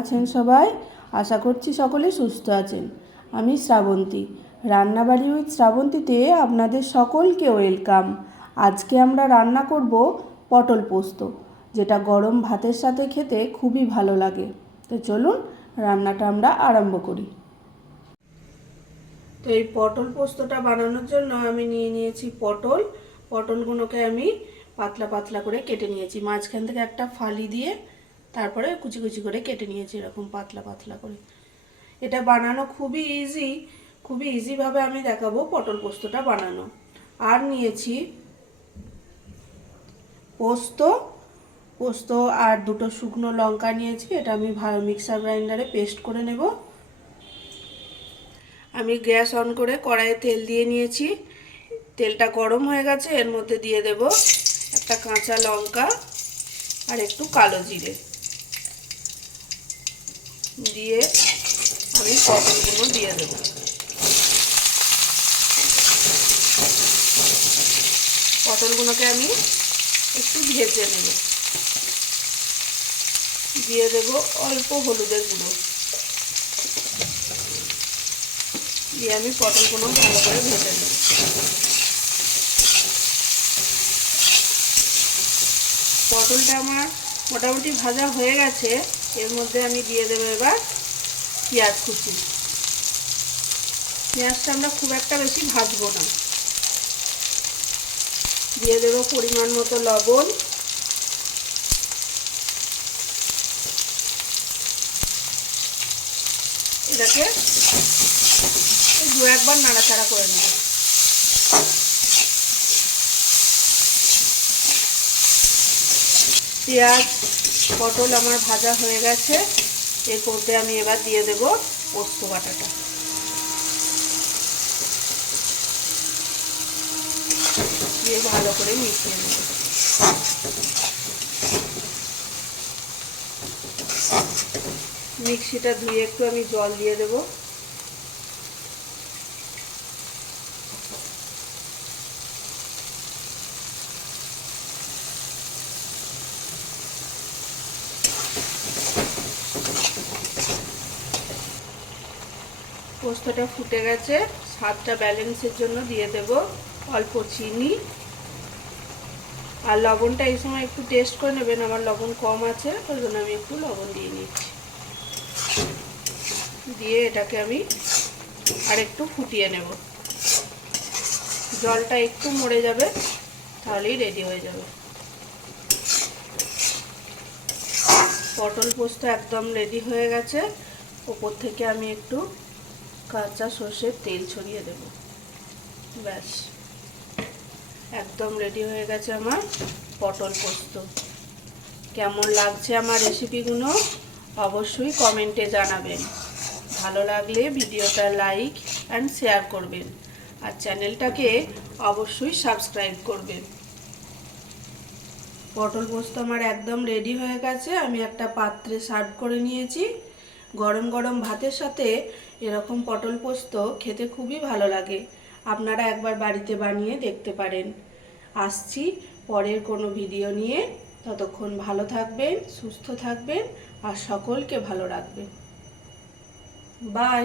আছেন সবাই? আশা করছি সকলে সুস্থ আছেন। আমি শ্রাবন্তী, রান্নাবাড়ি উইথ শ্রাবন্তীতে আপনাদের সকলকে ওয়েলকাম। আজকে আমরা রান্না করব পটল পোস্ত, যেটা গরম ভাতের সাথে খেতে খুবই ভালো লাগে। তো চলুন রান্নাটা আমরা আরম্ভ করি। তো এই পটল পোস্তটা বানানোর জন্য আমি নিয়ে নিয়েছি পটলগুলোকে আমি পাতলা পাতলা করে কেটে নিয়েছি, মাঝখান থেকে একটা ফালি দিয়ে তারপরে কুচি কুচি করে কেটে নিয়েছি এরকম পাতলা পাতলা করে। এটা বানানো খুবই ইজিভাবে আমি দেখাবো পটল পোস্তটা বানানো। আর নিয়েছি পোস্ত আর দুটো শুকনো লঙ্কা নিয়েছি, এটা আমি মিক্সার গ্রাইন্ডারে পেস্ট করে নেব। আমি গ্যাস অন করে কড়াইয়ে তেল দিয়ে নিয়েছি, তেলটা গরম হয়ে গেছে। এর মধ্যে দিয়ে দেব একটা কাঁচা লঙ্কা আর একটু কালো জিরে দিয়ে আমি পটলগুলো দিয়ে দেব। পটলগুলোকে আমি একটু ভেজে নেব। দিয়ে দেব অল্প হলুদের গুঁড়ো, দিয়ে আমি পটলগুলো ভালো করে ভেজে নেব। পটলটা আমার মোটামুটি ভাজা হয়ে গেছে। এর মধ্যে আমি দিয়ে দেবো এবার পেঁয়াজ কুচি। পেঁয়াজটা আমরা খুব একটা বেশি ভাজবো না। দিয়ে দেবো পরিমাণ মতো লবণ, এটাকে দু একবার নাড়াচাড়া করে নেব। পেঁয়াজ পটল আমার ভাজা হয়ে গেছে। এর মধ্যে আমি এবার দিয়ে দেব পোস্ত বাটাটা। দিয়ে ভালো করে মিশিয়ে নেব। মিক্সিটা ধুয়ে একটু আমি জল দিয়ে দেব। পোস্তটা ফুটে গেছে, স্বাদটা ব্যালেন্সের জন্য দিয়ে দেব অল্প চিনি আর লবণটা এই সময় একটু টেস্ট করে নেবেন। আমার লবণ কম আছে, ওই জন্য আমি একটু লবণ দিয়ে নিচ্ছি। দিয়ে এটাকে আমি আর একটু ফুটিয়ে নেব। জলটা একটু মরে যাবে, তাহলেই রেডি হয়ে যাবে। পটল পোস্ত একদম রেডি হয়ে গেছে। ওপর থেকে আমি একটু কাঁচা সর্ষের তেল ছড়িয়ে দেব। ব্যাস, একদম রেডি হয়ে গেছে আমার পটল পোস্ত। কেমন লাগছে আমার রেসিপিগুলো অবশ্যই কমেন্টে জানাবেন। ভালো লাগলে ভিডিওটা লাইক অ্যান্ড শেয়ার করবেন আর চ্যানেলটাকে অবশ্যই সাবস্ক্রাইব করবেন। পটল পোস্ত আমার একদম রেডি হয়ে গেছে। আমি একটা পাত্রে সার্ভ করে নিয়েছি। গরম গরম ভাতের সাথে এরকম পটল পোস্ত খেতে খুবই ভালো লাগে। আপনারা একবার বাড়িতে বানিয়ে দেখতে পারেন। আসছি পরের কোনো ভিডিও নিয়ে। ততক্ষণ ভালো থাকবেন, সুস্থ থাকবেন আর সকলকে ভালো রাখবেন। বাই।